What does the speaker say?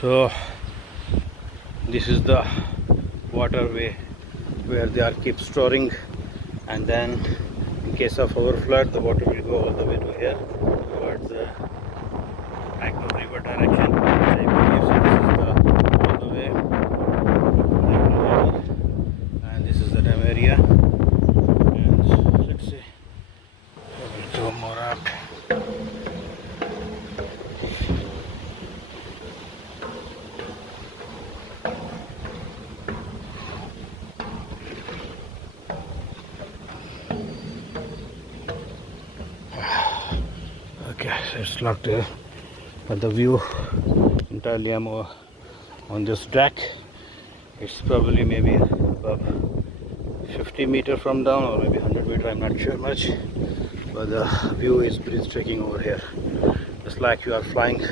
So this is the waterway where they are keep storing, and then in case of overflood the water will go all the way to here towards the Manuel river direction. I believe so. This is the all the way river, and this is the dam area. And let's see, I will go more up. Okay, so it's locked there, but the view entirely I'm on this deck. It's probably maybe above 50 meter from down, or maybe 100 meter, I'm not sure much, but the view is breathtaking over here. It's like you are flying